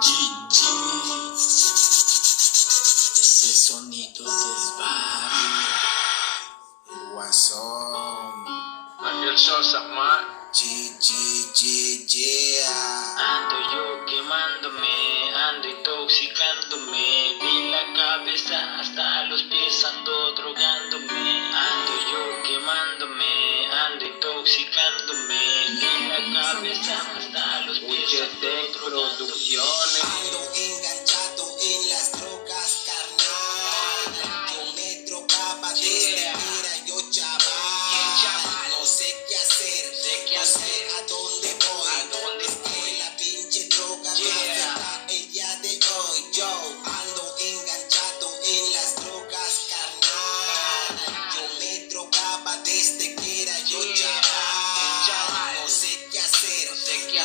GG, ese sonido del barrio. Guasón. Daniel Sosa, man. GG. Ando yo quemándome, ando intoxicándome, de la cabeza hasta los pies ando drogándome. Ando yo quemándome, ando intoxicándome, de la cabeza hasta los pies ando drogándome. Ando enganchado en las drogas, carnal. Yo me drogaba desde que era yo chaval. No sé qué hacer, no sé a dónde voy. Es que la pinche droga me afecta el día de hoy. Yo ando enganchado en las drogas, carnal. Yo me drogaba desde que era yo chaval. No sé qué hacer, no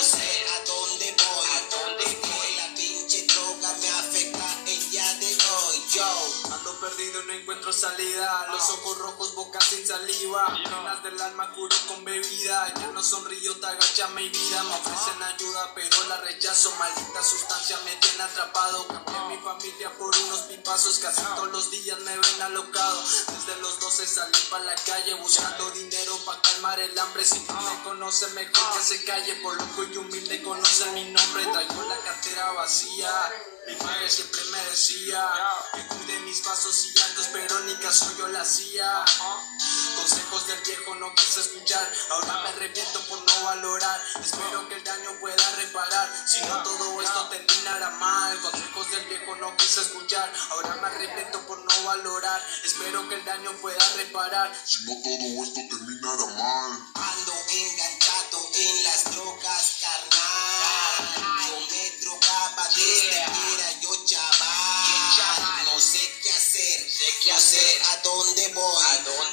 sé a dónde voy. Es que la pinche droga me afecta el día de hoy. Yo ando perdido, no encuentro salida. Los ojos rojos, boca sin saliva. Penas del alma curo con bebida. Ya no sonrío, te agacha mi vida. Me ofrecen ayuda, pero la rechazo. Maldita sustancia me tiene atrapado. Cambié mi familia por unos pipazos. Casi todos los días me ven alocado. Desde los 12 salí pa' la calle buscando dinero pa' calmar el hambre. Si tú me conoces, mejor que se calle. Por loco y humilde conoce mi nombre. Traigo la cartera vacía. Mi madre siempre me decía que cuide mis pasos y llantos, pero ni caso yo la hacía. Consejos del viejo no quise escuchar, ahora me arrepiento por no valorar. Espero que el daño pueda reparar, si no todo esto terminará mal. Consejos del viejo no quise escuchar, ahora me arrepiento por no valorar. Espero que el daño pueda reparar, Si no todo esto terminará mal. ando enganchado en las drogas, carnal. Yo me drogaba desde que era yo chaval. No sé qué hacer, no sé a dónde voy.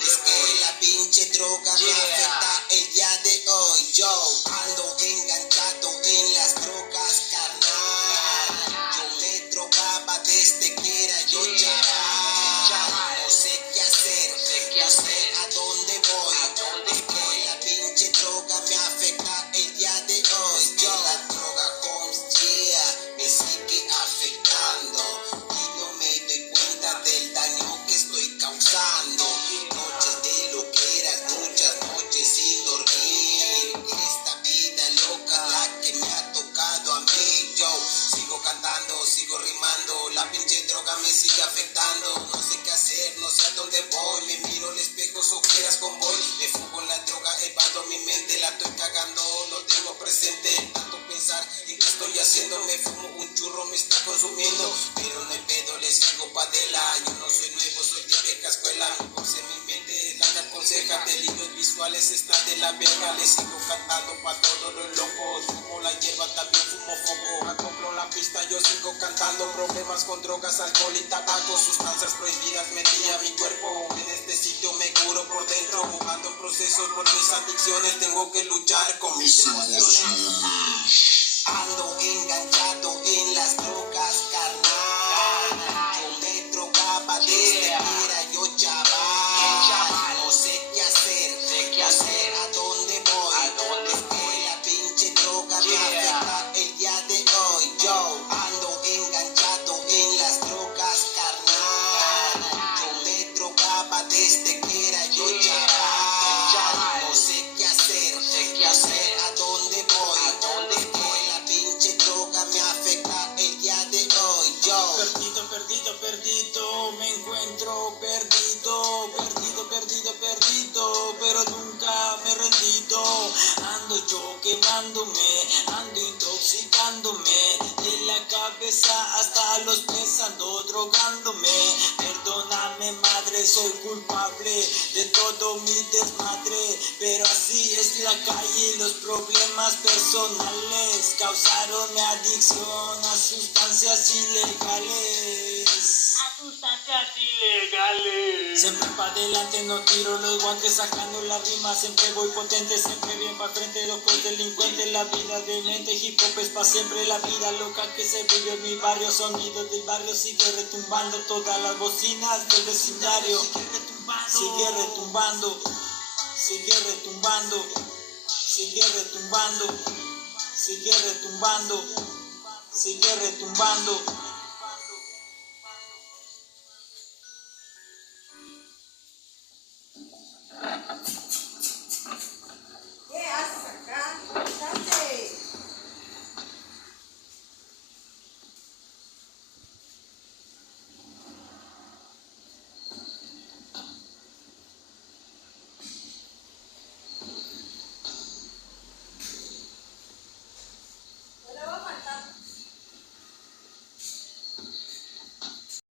Es que la pinche droga me afecta el día de hoy. Yo ando enganchado en las drogas, carnal. Yo me drogaba desde que era yo chaval. No sé qué hacer, no sé a dónde voy. Es que la pinche droga me afecta el día de hoy. Yo la droga me sigue afectando y no me doy cuenta del daño que estoy causando. Noches de loqueras, muchas noches sin dormir. Esta vida loca es la que me ha tocado a mí. Yo sigo cantando, sigo rimando, la pinche droga me sigue afectando. No sé qué hacer, no sé a dónde voy. Me miro al espejo, ojeras con voy. Me fugo en la droga, evado mi mente, la estoy cagando, lo tengo presente. Tanto pensar en qué estoy haciendo, me fumo un churro, me está consumiendo. Pero no hay pedo, le sigo pa' dela. Yo no soy nuevo, soy de vieja escuela. Puse mi mente, la que aconseja. Delirios visuales están de la verga. Le sigo cantando pa' todos los locos. Fumo la hierba, también fumo foco. Me compro la pista, yo sigo cantando. Problemas con drogas, alcohol y tabaco. Sustancias prohibidas metí a mi cuerpo. En este sitio me curo por dentro. Jugando en proceso por mis adicciones. Tengo que luchar con mis emociones. Ando enganchado en las drogas, carnal. Yo me drogaba desde que era yo chaval. No sé qué hacer, no sé a dónde voy. Es que la pinche droga me afecta el día de hoy. Yo ando enganchado en las drogas, carnal. Yo me drogaba desde que era yo chaval. No sé qué hacer, no sé a dónde voy. Es que la pinche droga me afecta el día de hoy. Yo perdido, me encuentro perdido, pero nunca me he rendido. Ando yo quemándome, ando intoxicándome, de la cabeza hasta los pies ando drogándome. Perdóname madre, soy culpable de todo mi desmadre, pero así es la calle, los problemas personales causaron mi adicción a sustancias ilegales. Siempre pa' adelante, no tiro los guantes, sacando la rima, siempre voy potente, siempre bien pa' frente, locos delincuentes, la vida de mente, hip hop es pa' siempre, la vida loca que se vive en mi barrio, sonido del barrio sigue retumbando, todas las bocinas del vecindario, sigue retumbando, sigue retumbando, sigue retumbando, sigue retumbando, sigue retumbando. sigue retumbando.